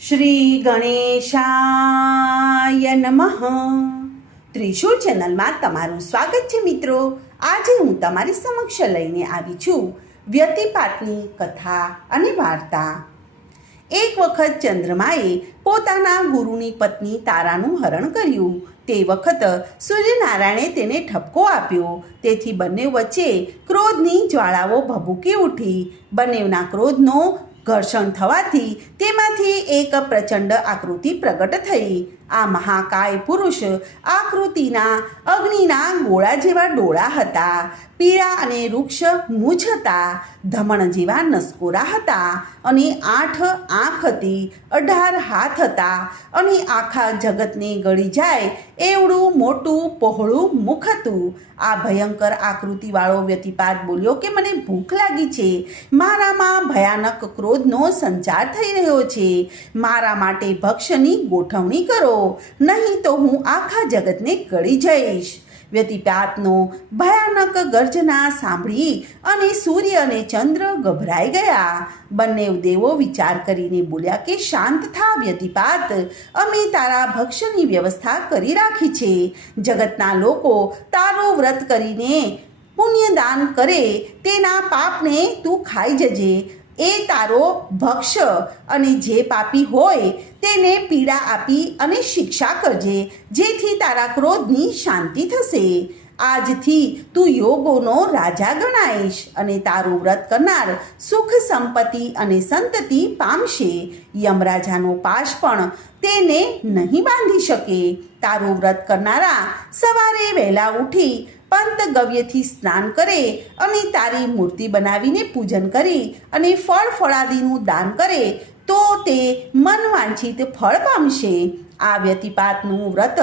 શ્રી ગણેશાય નમઃ. ત્રિશુળ ચેનલમાં તમારું સ્વાગત છે મિત્રો. આજે હું તમારી સમક્ષ લઈને આવી છું વ્યતિપાતની કથા અને વાર્તા. એક વખત ચંદ્રમાએ પોતાના ગુરુની પત્ની તારાનું હરણ કર્યું. તે વખત સૂર્યનારાયણે તેને ઠપકો આપ્યો. તેથી બંને વચ્ચે ક્રોધની જ્વાળાઓ ભભૂકી ઉઠી. બંનેના ક્રોધનો ઘર્ષણ થવાથી તેમાંથી એક પ્રચંડ આકૃતિ પ્રગટ થઈ. આ મહાકાય પુરુષ આકૃતિના અગ્નિના ગોળા જેવા ડોળા હતા. પીળા અને વૃક્ષ મૂછ હતા. ધમણ જેવા નસકોરા હતા અને 8 આંખ હતી. 18 હાથ હતા અને આખા જગતને ગળી જાય એવડું મોટું પહોળું મુખ હતું. આ ભયંકર આકૃતિવાળો વ્યતિપાત બોલ્યો કે મને ભૂખ લાગી છે. મારામાં ભયાનક ક્રોધનો સંચાર થઈ રહ્યો છે. મારા માટે ભક્ષ્યની ગોઠવણી કરો, નહીં તો હું આખા જગતને ગળી જઈશ. વ્યતિપાતનો ભયાનક ગર્જના સાંભળી અને સૂર્ય અને ચંદ્ર ગભરાઈ ગયા. બંને દેવો વિચાર કરીને બોલ્યા કે શાંત થા વ્યતિપાત, અમે તારા ભક્ષ્યની વ્યવસ્થા કરી રાખી છે. જગતના લોકો તારું વ્રત કરીને પુણ્યદાન કરે તેના પાપને તું ખાઈ જજે. એ તારો ભક્ષ્ય, અને જે પાપી હોય તેને પીડા આપી અને શિક્ષા કરજે, જેથી તારા ક્રોધની શાંતિ થશે. આજથી તું યોગોનો રાજા ગણાઈશ અને તારું વ્રત કરનાર સુખ સંપત્તિ અને સંતતિ પામશે. યમરાજાનો પાશ પણ તેને નહીં બાંધી શકે. તારું વ્રત કરનારા સવારે વહેલા ઉઠી પંતગવ્યથી સ્નાન કરે અને તારી મૂર્તિ બનાવીને પૂજન કરી અને ફળાદીનું દાન કરે તો તે મનવાંછિત ફળ પામશે. આ વ્યતિપાતનું વ્રત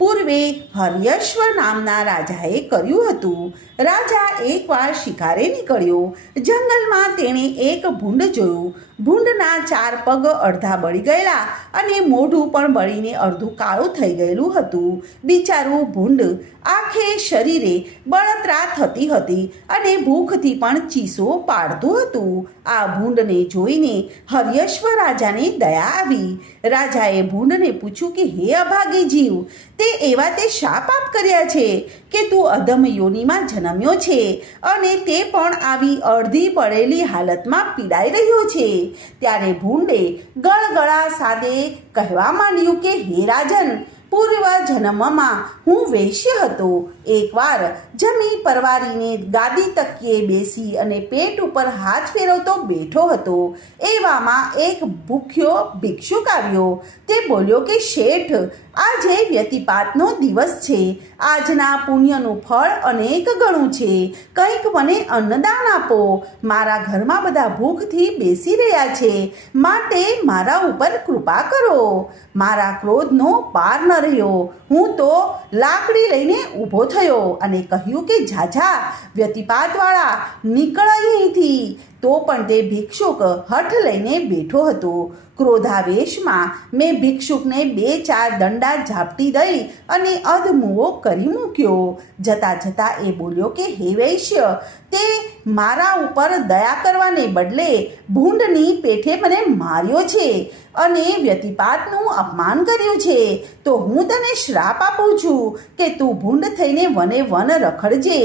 પૂર્વે હર્યશ્વ નામના રાજાએ કર્યું હતું. રાજા એકવાર શિકારે નીકળ્યો. જંગલમાં તેણે એક ભૂંડ જોયું. ભૂંડના 4 પગ અડધા બળી ગયેલા અને મોઢું પણ બળીને અડધું કાળું થઈ ગયેલું હતું. બિચારું ભૂંડ આખે શરીરે બળતરા થતી હતી અને ભૂખથી પણ ચીસો પાડતું હતું. આ ભૂંડને જોઈને હર્યશ્વ રાજાને દયા આવી. રાજાએ ભૂંડને પૂછ્યું કે હે અભાગી જીવ, તે એવા તે શા પાપ કર્યા છે કે તું અધમ યોનિમાં જન્મ્યો છે અને તે પણ આવી અડધી પડેલી હાલતમાં પીડાઈ રહ્યો છે? ત્યારે ભૂંડે ગળગળા સાદે કહેવા માંડ્યું કે હે રાજન, પૂર્વ જન્મમાં હું વૈશ્ય હતો. એકવાર જમી પરવારીને ગાદી તકીએ બેસી અને પેટ ઉપર હાથ ફેરવતો બેઠો હતો. એવામાં એક ભૂખ્યો ભિક્ષુક આવ્યો. તે બોલ્યો કે શેઠ, આજે વ્યતિપાતનો દિવસ છે. આજના પુણ્યનું ફળ અનેક ગણું છે. કંઈક મને અન્નદાન આપો. મારા ઘરમાં બધા ભૂખથી બેસી રહ્યા છે, માટે મારા ઉપર કૃપા કરો. મારા ક્રોધનો પાર ન રહ્યો. હું તો લાકડી લઈને ઊભો થયો અને કહ્યું કે ઝાઝા વ્યતિપાતવાળા, નીકળ અહીંથી. તો પણ તે ભિક્ષુક હઠ લઈને બેઠો હતો. ક્રોધાવેશમાં મેં ભિક્ષુકને 2-4 દંડા ઝાપટી દઈ અને અધમુવો કરી મૂક્યો. જતાં જતાં એ બોલ્યો કે હે વૈશ્ય, તે મારા ઉપર દયા કરવાને બદલે ભૂંડની પેઠે મને માર્યો છે અને વ્યતિપાતનું અપમાન કર્યું છે. તો હું તને શ્રાપ આપું છું કે તું ભૂંડ થઈને વને વન રખડજે.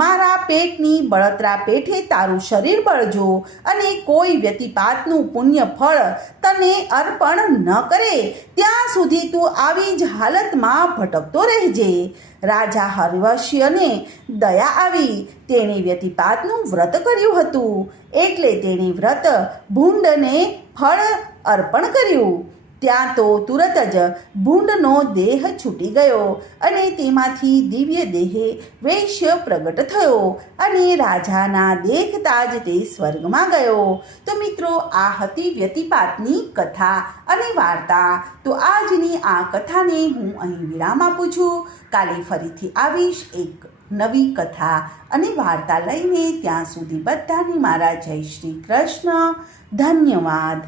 મારા પેટની બળતરા પેઠે તારું શરીર બળજો અને કોઈ વ્યતિપાતનું પુણ્ય ફળ તને અર્પણ ન કરે ત્યાં સુધી તું આવી જ હાલતમાં ભટકતો રહેજે. રાજા હર્યશ્વને દયા આવી. તેણે વ્યતિપાતનું વ્રત કર્યું હતું, એટલે તેણે વ્રત ભૂંડને ફળ અર્પણ કર્યું. ત્યાં તો તુરત જ ભૂંડનો દેહ છૂટી ગયો અને તેમાંથી દિવ્ય દેહે વૈશ્ય પ્રગટ થયો અને રાજાના દેખતા જ તે સ્વર્ગમાં ગયો. તો મિત્રો, આ હતી વ્યતિપાતની કથા અને વાર્તા. તો આજની આ કથાને હું અહીં વિરામ આપું છું. કાલે ફરીથી આવીશ એક નવી કથા અને વાર્તા લઈને. ત્યાં સુધી બધાને મારા જય શ્રી કૃષ્ણ. ધન્યવાદ.